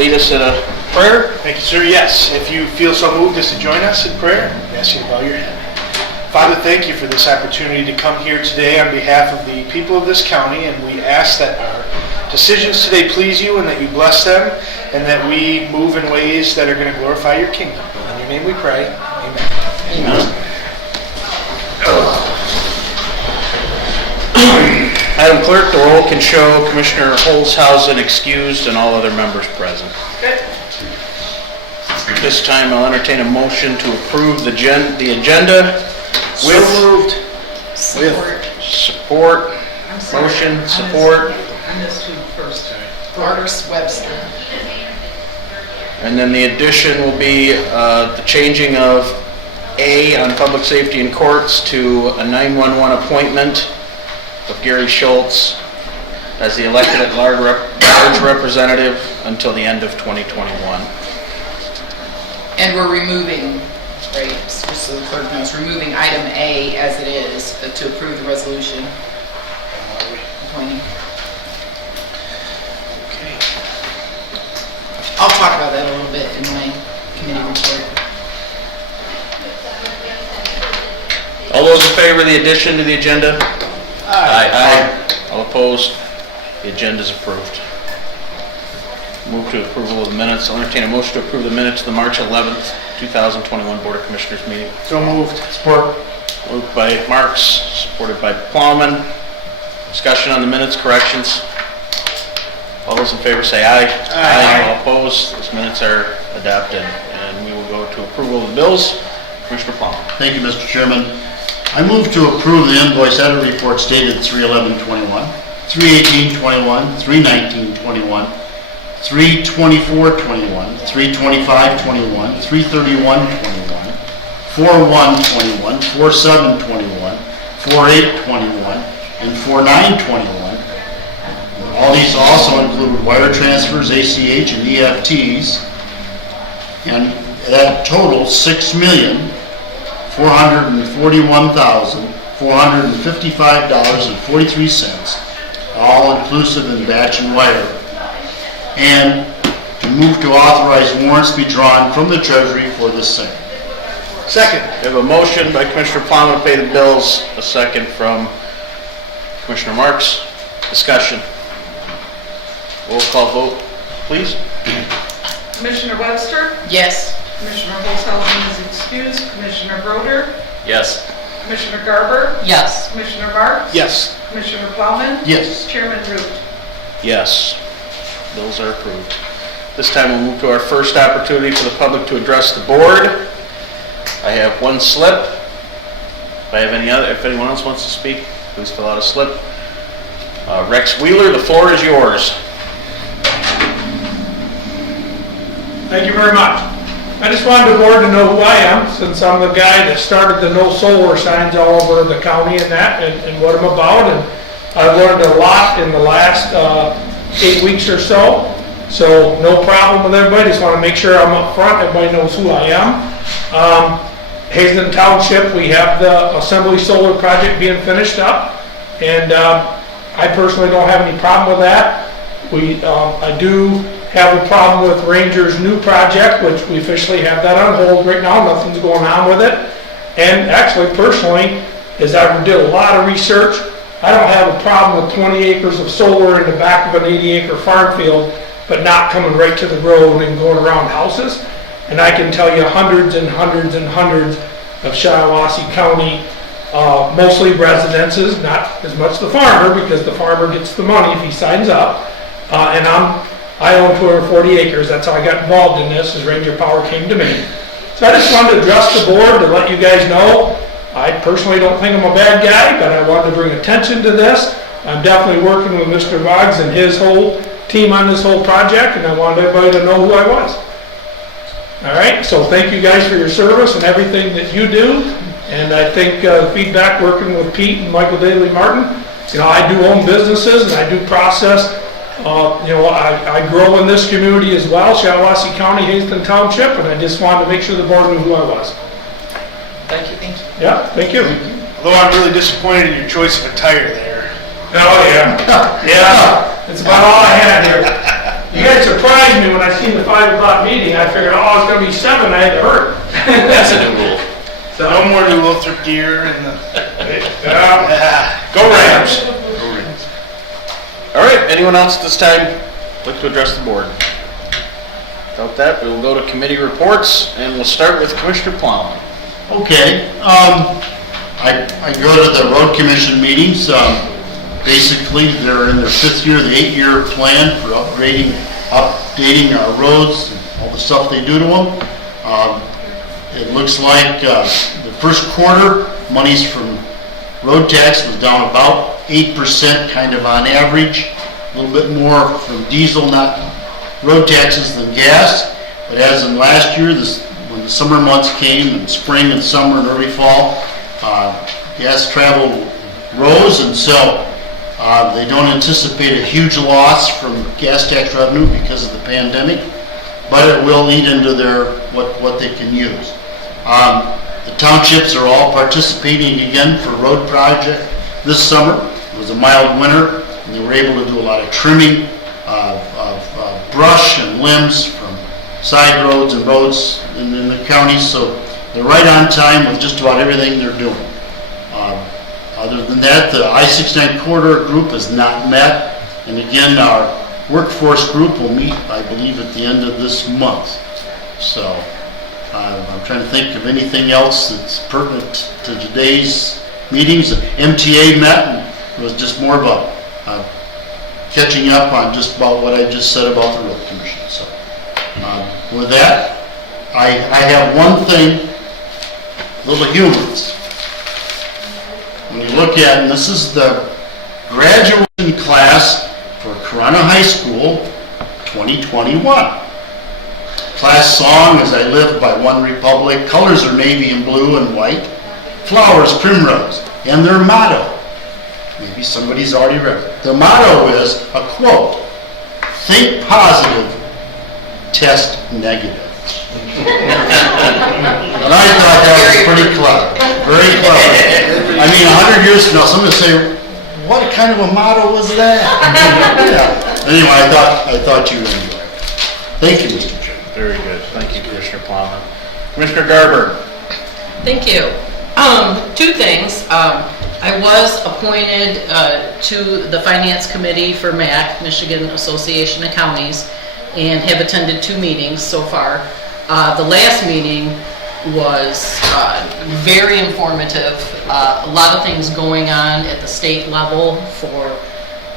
lead us in a prayer? Thank you, sir. Yes, if you feel so moved as to join us in prayer, I ask you to bow your head. Father, thank you for this opportunity to come here today on behalf of the people of this county, and we ask that our decisions today please you and that you bless them and that we move in ways that are going to glorify your kingdom. In your name we pray. Amen. Amen. Madam Clerk, the roll can show Commissioner Holzhausen excused and all other members present. Okay. This time I'll entertain a motion to approve the agenda with support. I'm sorry. Motion, support. I missed who first. Gardner Webster. And then the addition will be the changing of A on public safety and courts to a 911 appointment of Gary Schultz as the elected at large representative until the end of 2021. And we're removing, right, just so the clerk knows, removing item A as it is to approve the resolution. Appointing. Okay. I'll talk about that a little bit in my committee report. All those in favor of the addition to the agenda? Aye. All opposed? The agenda is approved. Move to approval of the minutes. I'll entertain a motion to approve the minutes of the March 11th, 2021 Board of Commissioners meeting. So moved. Support. Moved by Marks, supported by Plowman. Discussion on the minutes, corrections. All those in favor say aye. Aye. All opposed? Those minutes are adopted. And we will go to approval of the bills. Commissioner Plowman. Thank you, Mr. Chairman. I move to approve the invoice edit reports dated 3/11/21, 3/18/21, 3/19/21, 3/24/21, 3/25/21, 3/31/21, 4/1/21, 4/7/21, 4/8/21, and 4/9/21. All these also include wire transfers, ACH, and EFTs, and that totals $6,441,455.43, all inclusive in batch and wire. And to move to authorize warrants be drawn from the Treasury for this same. Second. We have a motion by Commissioner Plowman to pay the bills, a second from Commissioner Marks. Discussion. Roll call vote, please. Commissioner Webster? Yes. Commissioner Holzhausen is excused. Commissioner Broder? Yes. Commissioner Garber? Yes. Commissioner Marks? Yes. Commissioner Plowman? Yes. Chairman Root? Yes. Bills are approved. This time we'll move to our first opportunity for the public to address the board. I have one slip. If anyone else wants to speak, please fill out a slip. Rex Wheeler, the floor is yours. Thank you very much. I just wanted the board to know who I am, since I'm the guy that started the no solar signs all over the county and that, and what I'm about. And I've learned a lot in the last 8 weeks or so. So no problem with everybody. Just want to make sure I'm up front. Everybody knows who I am. Hazen Township, we have the Assembly Solar project being finished up, and I personally don't have any problem with that. I do have a problem with Ranger's new project, which we officially have that on hold right now. Nothing's going on with it. And actually, personally, as I did a lot of research, I don't have a problem with 20 acres of solar in the back of an 80-acre farm field, but not coming right to the road and going around houses. And I can tell you hundreds and hundreds and hundreds of Shiawassee County, mostly residences, not as much the farmer, because the farmer gets the money if he signs up. And I own 240 acres. That's how I got involved in this, as Ranger Power came to me. So I just wanted to address the board to let you guys know, I personally don't think I'm a bad guy, but I wanted to bring attention to this. I'm definitely working with Mr. Boggs and his whole team on this whole project, and I wanted everybody to know who I was. All right, so thank you guys for your service and everything that you do. And I think feedback working with Pete and Michael Daly Martin, I do own businesses and I do process. I grow in this community as well, Shiawassee County, Hazen Township, and I just wanted to make sure the board knew who I was. Thank you. Thank you. Yeah, thank you. Although I'm really disappointed in your choice of attire there. Oh, yeah. Yeah, it's about all I had here. You guys surprised me when I seen the 5 o'clock meeting. I figured, oh, it's gonna be 7, I had to hurry. That's a new rule. No more New Lothrop deer and the, Go Rams. All right, anyone else at this time like to address the board? Without that, we will go to committee reports, and we'll start with Commissioner Plowman. Okay, I go to the road commission meetings. Basically, they're in their 5th year, the 8-year plan for updating our roads, and all the stuff they do to them. It looks like the first quarter, monies from road tax was down about 8%, kind of on average. A little bit more from diesel, not road taxes, than gas. But as in last year, when the summer months came, and spring and summer and early fall, gas travel rose, and so they don't anticipate a huge loss from gas tax revenue because of the pandemic, but it will eat into what they can use. The townships are all participating again for road project this summer. It was a mild winter, and they were able to do a lot of trimming of brush and limbs from side roads and roads in the county, so they're right on time with just about everything they're doing. Other than that, the I-69 corridor group has not met, and again, our workforce group will meet, I believe, at the end of this month. So I'm trying to think of anything else that's pertinent to today's meetings. MTA met, and it was just more about catching up on just about what I just said about the road commission. So with that, I have one thing, little humorous. When you look at, and this is the graduation class for Corona High School 2021. Class song is I Live by One Republic. Colors are navy and blue and white. Flowers, primrose. And their motto, maybe somebody's already read it. Their motto is a quote, think positive, test negative. And I thought that was pretty clever, very clever. I mean, 100 years from now, somebody will say, what kind of a motto was that? Yeah. Anyway, I thought you would enjoy it. Thank you, Mr. Chairman. Very good. Thank you, Commissioner Plowman. Commissioner Garber. Thank you. 2 things. I was appointed to the Finance Committee for MAC, Michigan Association of Counties, and have attended 2 meetings so far. The last meeting was very informative. A lot of things going on at the state level for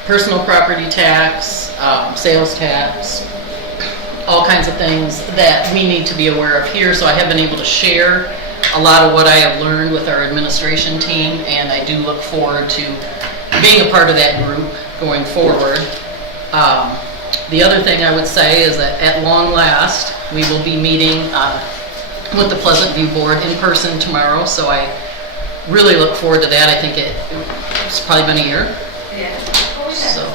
personal property tax, sales tax, all kinds of things that we need to be aware of here. So I have been able to share a lot of what I have learned with our administration team, and I do look forward to being a part of that group going forward. The other thing I would say is that at long last, we will be meeting with the Pleasant View Board in person tomorrow, so I really look forward to that. I think it's probably been a year. Yeah. So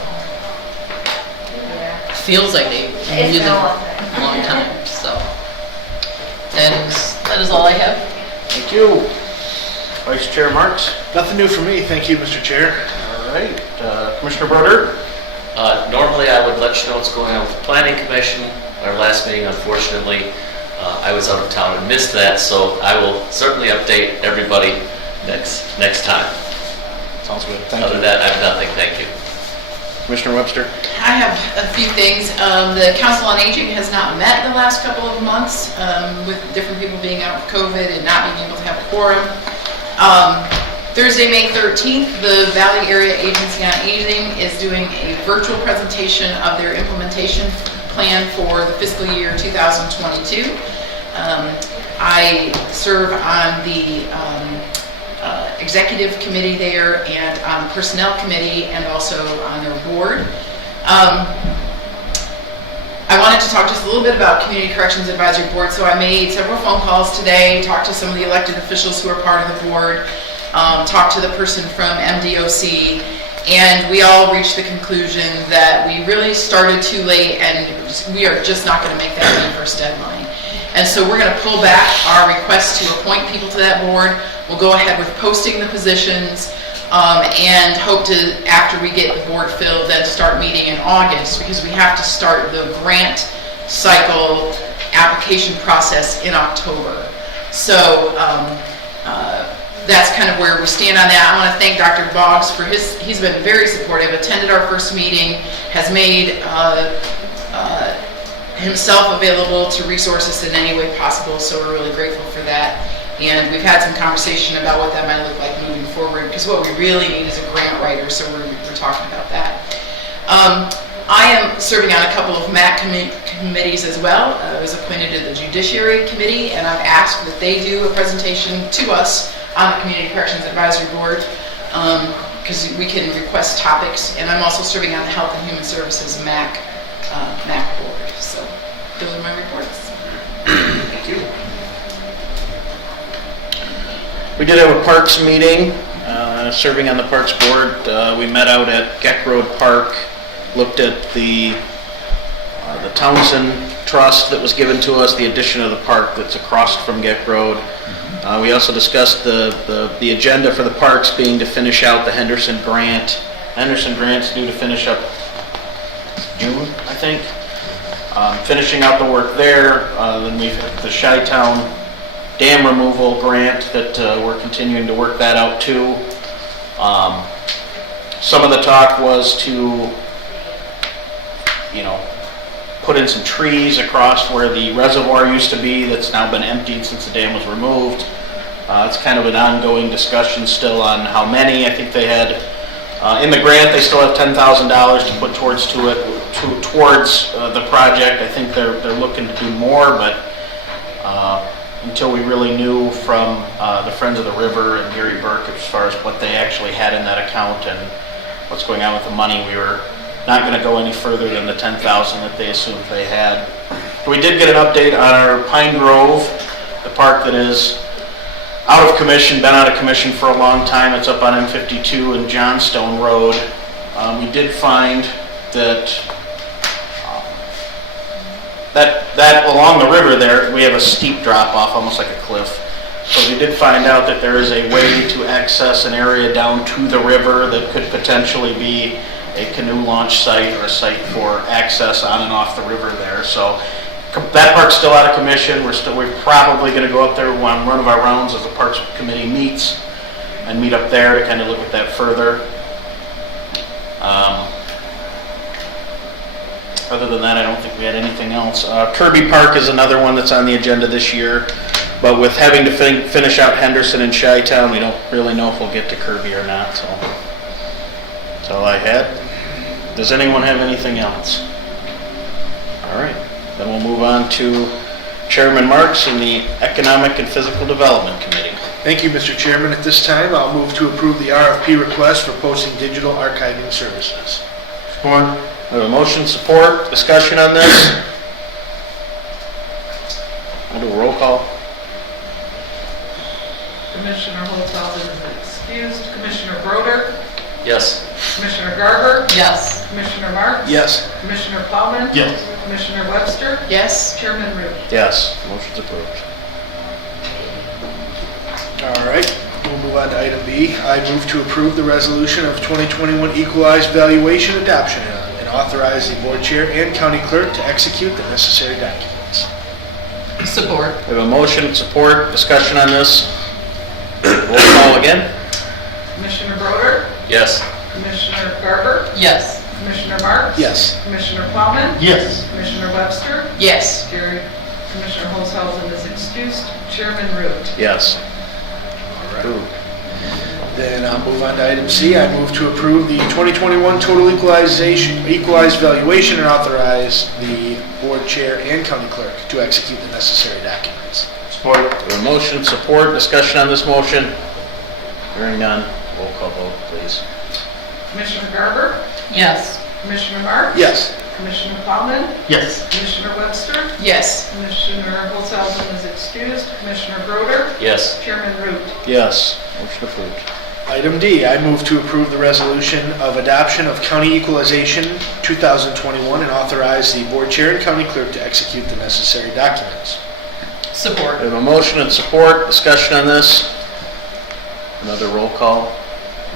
feels like they knew them a long time. So that is all I have. Thank you. Vice Chair Marks. nothing new for me. Thank you, Mr. Chair. All right. Commissioner Broder. Normally I would let you know what's going on with the Planning Commission. Our last meeting, unfortunately, I was out of town and missed that, so I will certainly update everybody next time. Sounds good. Thank Other you. than that, I have nothing. Thank you. Commissioner Webster. I have a few things. The Council on Aging has not met the last couple of months with different people being out with COVID and not being able to have a quorum. Thursday, May 13th, the Valley Area Agency on Aging is doing a virtual presentation of their implementation plan for the fiscal year 2022. I serve on the executive committee there and on the personnel committee and also on their board. I wanted to talk just a little bit about Community Corrections Advisory Board. So I made several phone calls today, talked to some of the elected officials who are part of the board, talked to the person from MDOC, and we all reached the conclusion that we really started too late and we are just not going to make that May 1st deadline. And so we're going to pull back our request to appoint people to that board. We'll go ahead with posting the positions. and hope to, after we get the board filled, then start meeting in August, because we have to start the grant cycle application process in October. So that's kind of where we stand on that. I want to thank Dr. Boggs for he's been very supportive, attended our first meeting, has made himself available to resource us in any way possible, so we're really grateful for that. And we've had some conversation about what that might look like moving forward, because what we really need is a grant writer, so we're talking about that. I am serving on a couple of MAC committees as well. I was appointed to the Judiciary Committee, and I've asked that they do a presentation to us on the Community Corrections Advisory Board, because we can request topics. And I'm also serving on the Health and Human Services MAC board. So those are my reports. Thank you. We did have a Parks meeting, serving on the Parks Board. We met out at Geck Road Park, looked at the Townsend Trust that was given to us, the addition of the park that's across from Geck Road. We also discussed the agenda for the parks being to finish out the Henderson Grant. Henderson Grant's due to finish up June, I think. Finishing out the work there. Then we've had the Chi-Town dam removal grant that we're continuing to work that out too. Some of the talk was to, put in some trees across where the reservoir used to be that's now been emptied since the dam was removed. It's kind of an ongoing discussion still on how many. I think they had, in the grant, they still have $10,000 to put towards the project. I think they're looking to do more, but until we really knew from the Friends of the River and Gary Burke as far as what they actually had in that account and what's going on with the money, we were not going to go any further than the $10,000 that they assumed they had. We did get an update on our Pine Grove, the park that is out of commission, been out of commission for a long time. It's up on M52 and Johnstone Road. We did find that along the river there, we have a steep drop off, almost like a cliff. So we did find out that there is a way to access an area down to the river that could potentially be a canoe launch site or a site for access on and off the river there. So that park's still out of commission. We're probably going to go up there on one of our rounds as the Parks Committee meets and meet up there to kind of look at that further. Other than that, I don't think we had anything else. Kirby Park is another one that's on the agenda this year, but with having to finish out Henderson and Chi-Town, we don't really know if we'll get to Kirby or not. So that's all I had. Does anyone have anything else? All right, then we'll move on to Chairman Marks and the Economic and Physical Development Committee. Thank you, Mr. Chairman. At this time, I'll move to approve the RFP request for posting digital archiving services. Support. We have a motion, support, discussion on this. I'll do a roll call. Commissioner Holtzhausen is excused. Commissioner Broder? Yes. Commissioner Garber? Yes. Commissioner Marks? Yes. Commissioner Plowman? Yes. Commissioner Webster? Yes. Chairman Root? Yes, motion's approved. All right, we'll move on to item B. I move to approve the resolution of 2021 equalized valuation adoption and authorize the board chair and county clerk to execute the necessary documents. Support. We have a motion, support, discussion on this. Roll call again. Commissioner Broder? Yes. Commissioner Garber? Yes. Commissioner Marks? Yes. Commissioner Plowman? Yes. Commissioner Webster? Yes. Carried. Commissioner Holtzhausen is excused. Chairman Root? Yes. Approved. Then I'll move on to item C. I move to approve the 2021 total equalized valuation and authorize the board chair and county clerk to execute the necessary documents. Support. We have a motion, support, discussion on this motion. Hearing none, roll call vote, please. Commissioner Garber? Yes. Commissioner Marks? Yes. Commissioner Plowman? Yes. Commissioner Webster? Yes. Commissioner Holtzhausen is excused. Commissioner Broder? Yes. Chairman Root? Yes, motion approved. Item D, I move to approve the resolution of adoption of county equalization 2021 and authorize the board chair and county clerk to execute the necessary documents. Support. We have a motion and support, discussion on this. Another roll call.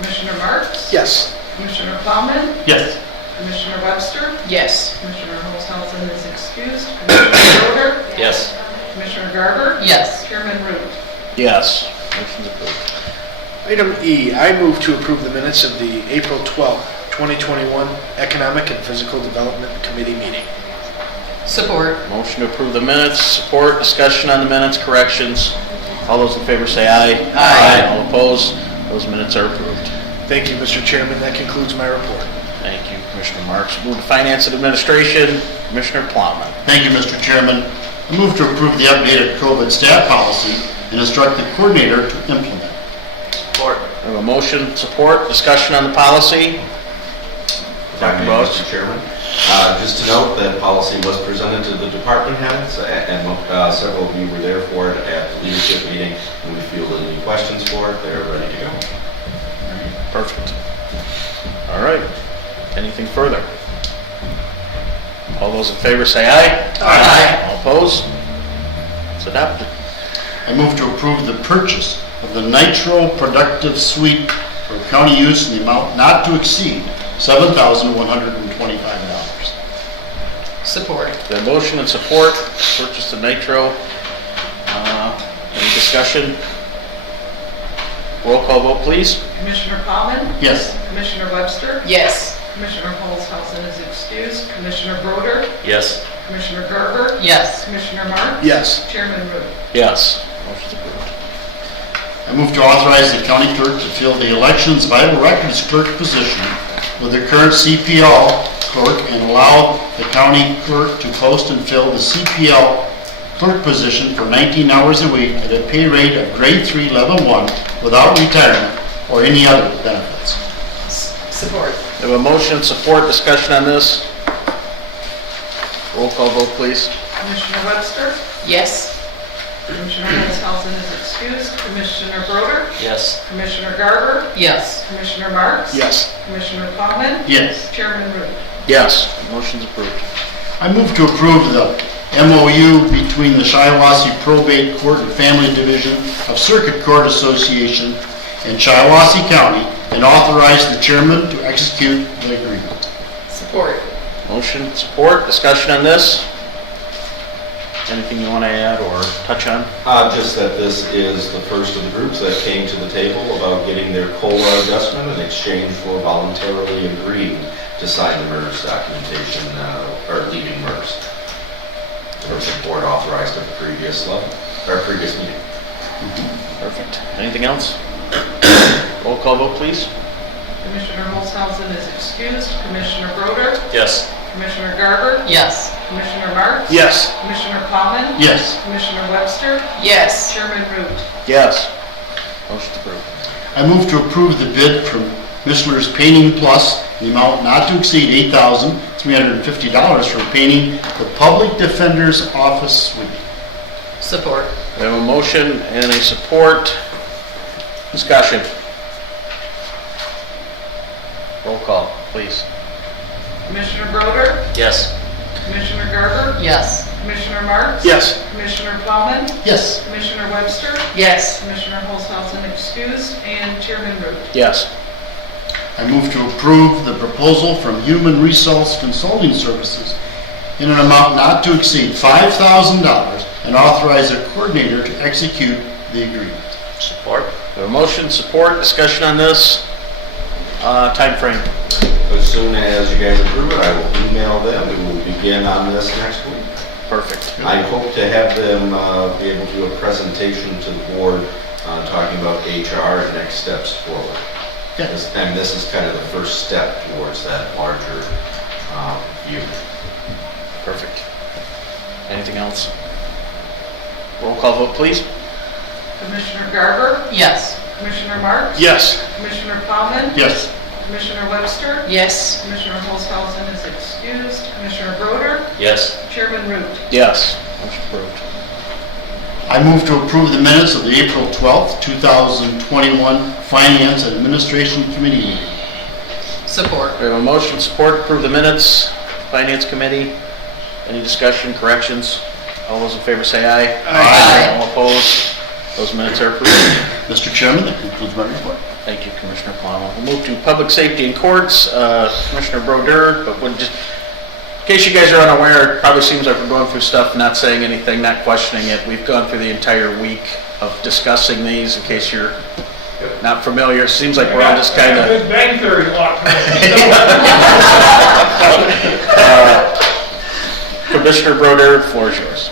Commissioner Marks? Yes. Commissioner Plowman? Yes. Commissioner Webster? Yes. Commissioner Olshausen is excused. Commissioner Broder? Yes. Commissioner Garber? Yes. Chairman Root? Yes. Motion's approved. Item E, I move to approve the minutes of the April 12th, 2021 Economic and Physical Development Committee meeting. Support. Motion to approve the minutes, support, discussion on the minutes, corrections. All those in favor say aye. Aye. All opposed, those minutes are approved. Thank you, Mr. Chairman. That concludes my report. Thank you, Commissioner Marks. Move to Finance and Administration, Commissioner Plowman. Thank you, Mr. Chairman. I move to approve the updated COVID staff policy and instruct the coordinator to implement. Support. We have a motion, support, discussion on the policy. Dr. Bose. Mr. Chairman, just to note that policy was presented to the department heads, and several of you were there for it at the leadership meeting. And we fielded any questions for it, they're ready to go. Perfect. All right. Anything further? All those in favor say aye. Aye. All opposed? It's adopted. I move to approve the purchase of the Nitro Productive Suite for county use in the amount not to exceed $7,125. Support. The motion and support, purchase the Nitro. Any discussion? Roll call vote, please. Commissioner Plowman? Yes. Commissioner Webster? Yes. Commissioner Olshausen is excused. Commissioner Broder? Yes. Commissioner Garber? Yes. Commissioner Marks? Yes. Chairman Root? Yes. Motion's approved. I move to authorize the county clerk to fill the elections vital records clerk position with the current CPL clerk and allow the county clerk to post and fill the CPL clerk position for 19 hours a week at a pay rate of grade 3 level 1 without retirement or any other benefits. Support. We have a motion and support, discussion on this. Roll call vote, please. Commissioner Webster? Yes. Commissioner Olshausen is excused. Commissioner Broder? Yes. Commissioner Garber? Yes. Commissioner Marks? Yes. Commissioner Plowman? Yes. Chairman Root? Yes. Motion's approved. I move to approve the MOU between the Shiawassee Probate Court and Family Division of Circuit Court Association and Shiawassee County and authorize the chairman to execute the agreement. Support. Motion, support, discussion on this. Anything you want to add or touch on? Just that this is the first of the groups that came to the table about getting their COLA adjustment in exchange for voluntarily agreeing to sign the MERS documentation, or leaving MERS. The board authorized at the previous level, or previous meeting. Perfect. Anything else? Roll call vote, please. Commissioner Olshausen is excused. Commissioner Broder? Yes. Commissioner Garber? Yes. Commissioner Marks? Yes. Commissioner Plowman? Yes. Commissioner Webster? Yes. Chairman Root? Yes. Motion's approved. I move to approve the bid from Missler's Painting Plus in the amount not to exceed $8,350 for painting the Public Defender's Office Suite. Support. We have a motion and a support. Discussion. Roll call, please. Commissioner Broder? Yes. Commissioner Garber? Yes. Commissioner Marks? Yes. Commissioner Plowman? Yes. Commissioner Webster? Yes. Commissioner Olshausen excused, and Chairman Root? Yes. I move to approve the proposal from Human Resource Consulting Services in an amount not to exceed $5,000 and authorize a coordinator to execute the agreement. Support. We have a motion, support, discussion on this. Time frame. As soon as you guys approve it, I will email them. We will begin on this next week. Perfect. I hope to have them be able to do a presentation to the board talking about HR and next steps forward. Yes. And this is kind of the first step towards that larger view. Perfect. Anything else? Roll call vote, please. Commissioner Garber? Yes. Commissioner Marks? Yes. Commissioner Plowman? Yes. Commissioner Webster? Yes. Commissioner Olshausen is excused. Commissioner Broder? Yes. Chairman Root? Yes. Motion approved. I move to approve the minutes of the April 12th, 2021 Finance and Administration Committee meeting. Support. We have a motion, support, approve the minutes. Finance Committee. Any discussion, corrections? All those in favor say aye. Aye. All opposed? Those minutes are approved. Mr. Chairman, that concludes my report. Thank you, Commissioner Plowman. We'll move to Public Safety and Courts, Commissioner Brodeur, but we'll just, in case you guys are unaware, it probably seems like we're going through stuff, not saying anything, not questioning it. We've gone through the entire week of discussing these, in case you're not familiar. It seems like we're all just kind of... Big Bang Theory locked. Commissioner Brodeur, the floor is yours.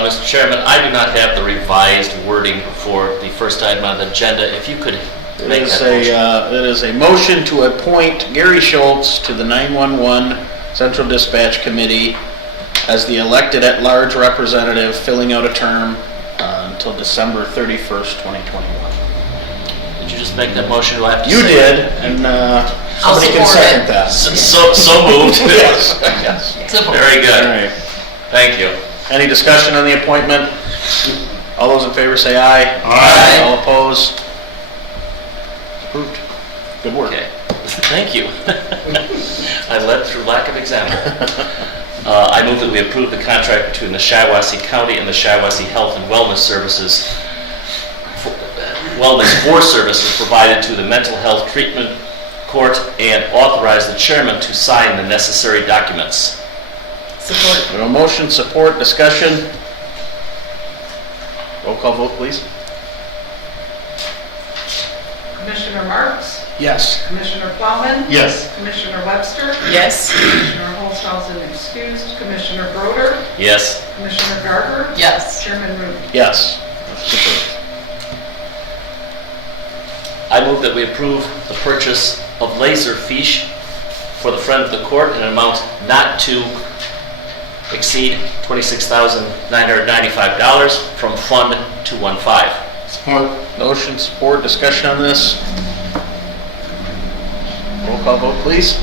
Mr. Chairman, I do not have the revised wording for the first item on the agenda. If you could make that motion. It is a motion to appoint Gary Schultz to the 911 Central Dispatch Committee as the elected at-large representative filling out a term until December 31st, 2021. Did you just make that motion? Do I have to You say did, and somebody can support second it. that. So moved. Yes, yes. Support. Very All good. right. Thank you. Any discussion on the appointment? All those in favor say aye. Aye. All opposed? Approved. Good work. Okay. Thank you. I led through lack of examiner. I move that we approve the contract between the Shiawassee County and the Shiawassee Health and Wellness Services, for services provided to the Mental Health Treatment Court, and authorize the chairman to sign the necessary documents. Support. We have a motion, support, discussion. Roll call vote, please. Commissioner Marks? Yes. Commissioner Plowman? Yes. Commissioner Webster? Yes. Commissioner Holzhausen excused. Commissioner Broder? Yes. Commissioner Garber? Yes. Chairman Root? Yes. Motion approved. I move that we approve the purchase of laser fiche for the friend of the court in an amount not to exceed $26,995 from Fund 215. Support. Motion, support, discussion on this. Roll call vote, please.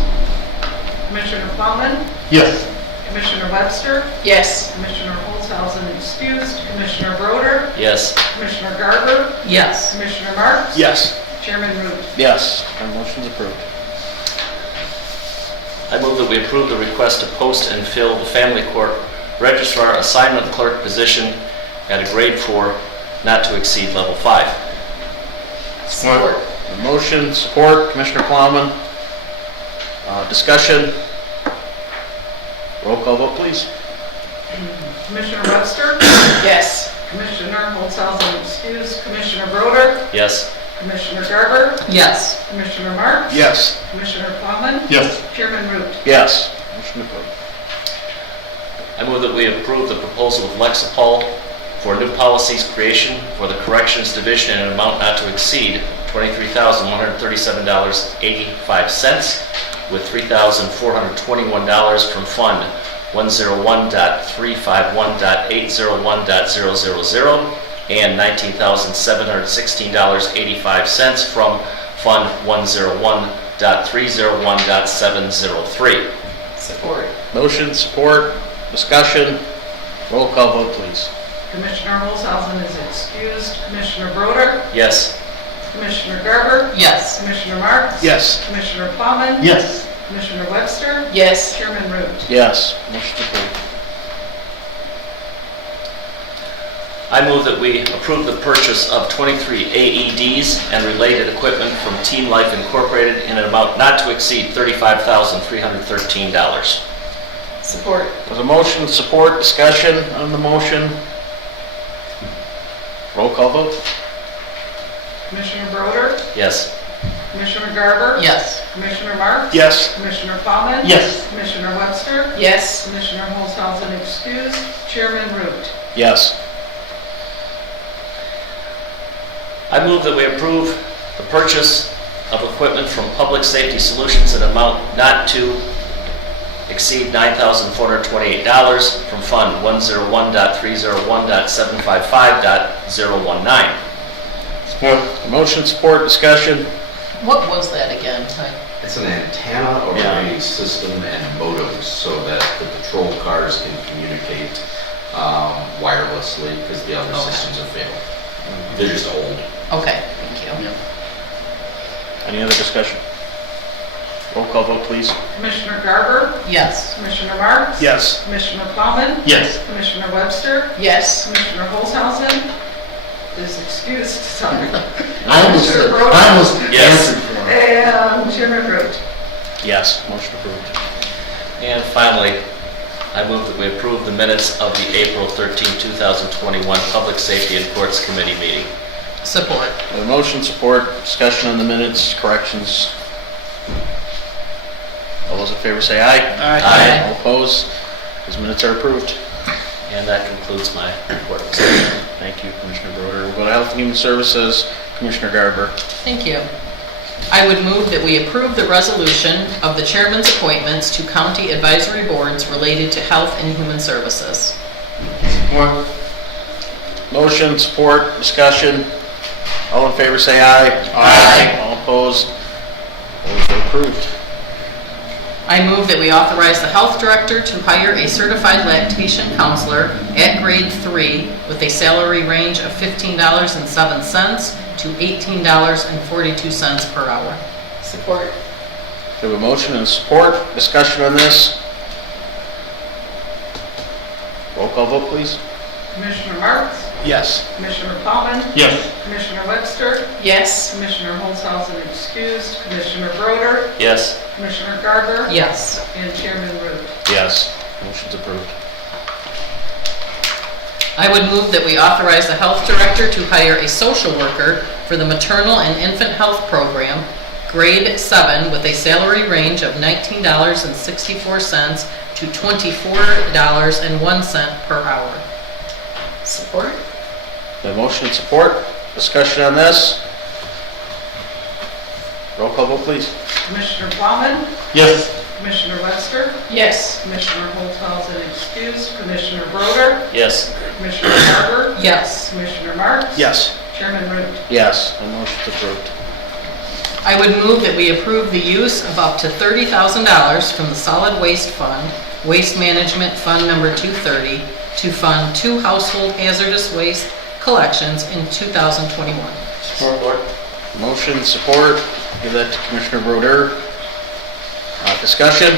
Commissioner Plowman? Yes. Commissioner Webster? Yes. Commissioner Holzhausen excused. Commissioner Broder? Yes. Commissioner Garber? Yes. Commissioner Marks? Yes. Chairman Root? Yes. Our motion's approved. I move that we approve the request to post and fill the family court registrar assignment clerk position at a grade 4, not to exceed level 5. Support. A motion, support, Commissioner Plowman. Discussion. Roll call vote, please. Commissioner Webster? Yes. Commissioner Holzhausen excused. Commissioner Broder? Yes. Commissioner Garber? Yes. Commissioner Marks? Yes. Commissioner Plowman? Yes. Chairman Root? Yes. Motion approved. I move that we approve the proposal of Lexipol for new policies creation for the Corrections Division in an amount not to exceed $23,137.85, with $3,421 from Fund 101.351.801.000 and $19,716.85 from Fund 101.301.703. Support. Motion, support, discussion. Roll call vote, please. Commissioner Holzhausen is excused. Commissioner Broder? Yes. Commissioner Garber? Yes. Commissioner Marks? Yes. Commissioner Plowman? Yes. Commissioner Webster? Yes. Chairman Root? Yes. Motion approved. I move that we approve the purchase of 23 AEDs and related equipment from Team Life Incorporated in an amount not to exceed $35,313. Support. There's a motion, support, discussion on the motion. Roll call vote. Commissioner Broder? Yes. Commissioner Garber? Yes. Commissioner Marks? Yes. Commissioner Plowman? Yes. Commissioner Webster? Yes. Commissioner Holzhausen excused. Chairman Root? Yes. I move that we approve the purchase of equipment from Public Safety Solutions in an amount not to exceed $9,428 from Fund 101.301.755.019. Support. Motion, support, discussion. What was that again? It's an antenna array system and modems so that the patrol cars can communicate wirelessly because the other systems have failed. They're just old. Okay, thank you. Any other discussion? Roll call vote, please. Commissioner Garber? Yes. Commissioner Marks? Yes. Commissioner Plowman? Yes. Commissioner Webster? Yes. Commissioner Holzhausen? is excused, sorry. I almost Yes. answered for it. And Chairman Root. Yes, motion approved. And finally, I move that we approve the minutes of the April 13, 2021 Public Safety and Courts Committee meeting. Support. A motion, support, discussion on the minutes, corrections. All those in favor say aye. Aye. All opposed? Those minutes are approved. And that concludes my report. Thank you, Commissioner Broder. We'll go to Health and Human Services, Commissioner Garber. Thank you. I would move that we approve the resolution of the chairman's appointments to county advisory boards related to health and human services. Support. Motion, support, discussion. All in favor say aye. Aye. All opposed? Those are approved. I move that we authorize the health director to hire a certified lactation counselor at grade 3 with a salary range of $15.07 to $18.42 per hour. Support. We have a motion and support, discussion on this. Roll call vote, please. Commissioner Marks? Yes. Commissioner Plowman? Yes. Commissioner Webster? Yes. Commissioner Holzhausen excused, Commissioner Broder? Yes. Commissioner Garber? Yes. And Chairman Root. Yes. Motion's approved. I would move that we authorize the health director to hire a social worker for the maternal and infant health program, grade 7, with a salary range of $19.64 to $24.01 per hour. Support. The motion and support, discussion on this. Roll call vote, please. Commissioner Plowman? Yes. Commissioner Webster? Yes. Commissioner Holzhausen excused, Commissioner Broder? Yes. Commissioner Garber? Yes. Commissioner Marks? Yes. Chairman Root. Yes, the motion's approved. I would move that we approve the use of up to $30,000 from the Solid Waste Fund, Waste Management Fund Number 230, to fund 2 household hazardous waste collections in 2021. Support. Motion, support, give that to Commissioner Broder. Discussion?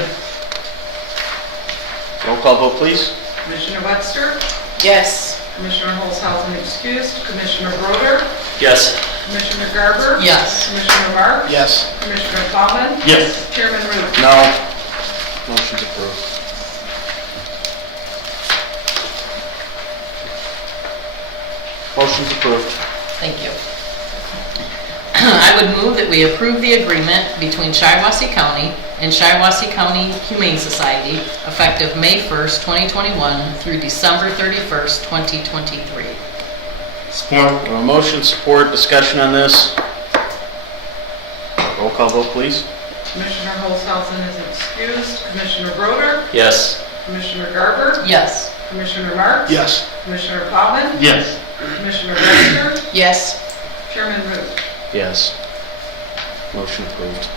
Roll call vote, please. Commissioner Webster? Yes. Commissioner Holzhausen excused, Commissioner Broder? Yes. Commissioner Garber? Yes. Commissioner Marks? Yes. Commissioner Plowman? Yes. Chairman Root. No. Motion's approved. Motion's approved. Thank you. I would move that we approve the agreement between Shiawassee County and Shiawassee County Humane Society effective May 1st, 2021 through December 31st, 2023. Support. A motion, support, discussion on this. Roll call vote, please. Commissioner Holzhausen is excused, Commissioner Broder? Yes. Commissioner Garber? Yes. Commissioner Marks? Yes. Commissioner Plowman? Yes. Commissioner Webster? Yes. Chairman Root. Yes. Motion approved.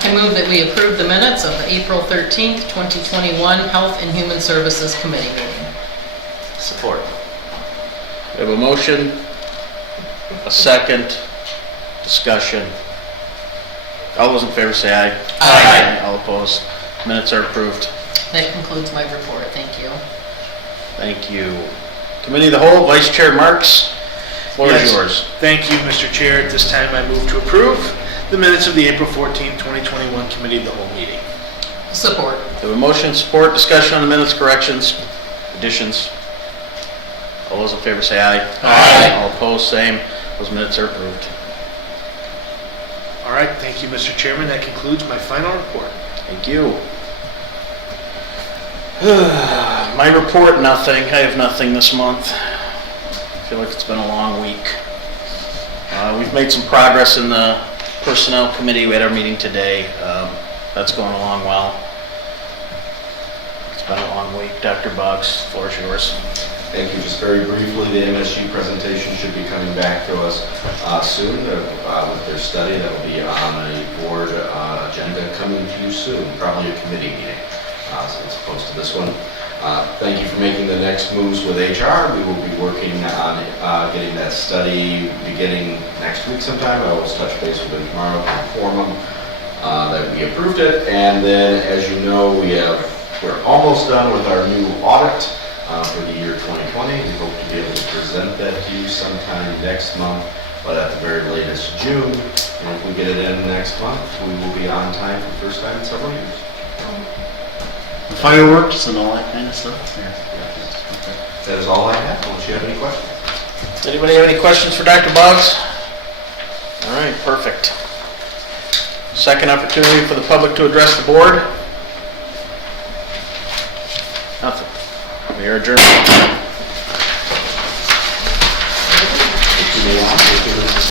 I move that we approve the minutes of the April 13th, 2021 Health and Human Services Committee meeting. Support. We have a motion, a second, discussion. All those in favor say aye. Aye. All opposed. Minutes are approved. That concludes my report. Thank you. Thank you. Committee of the Whole, Vice Chair Marks, floor is Yes. yours. Thank you, Mr. Chair. At this time, I move to approve the minutes of the April 14th, 2021 Committee of the Whole meeting. Support. We have a motion, support, discussion on the minutes, corrections, additions. All those in favor say aye. Aye. All opposed, same. Those minutes are approved. All right, thank you, Mr. Chairman. That concludes my final report. Thank you. My report, nothing. I have nothing this month. I feel like it's been a long week. We've made some progress in the Personnel Committee. We had our meeting today. That's going along well. It's been a long week. Dr. Boggs, floor is yours. Thank you. Just very briefly, the MSU presentation should be coming back to us soon with their study. That will be on a board agenda coming to you soon, probably a committee meeting as opposed to this one. Thank you for making the next moves with HR. We will be working on getting that study beginning next week sometime. I will touch base with them tomorrow to inform them that we approved it. And then, as you know, we're almost done with our new audit. for the year 2020. We hope to be able to present that to you sometime next month, but at the very latest June. And if we get it in next month, we will be on time for the first time in several years. Fireworks and all that kind of stuff? That is all I have, unless you have any questions. Anybody have any questions for Dr. Boggs? All right, perfect. Second opportunity for the public to address the board. Nothing. We are adjourned.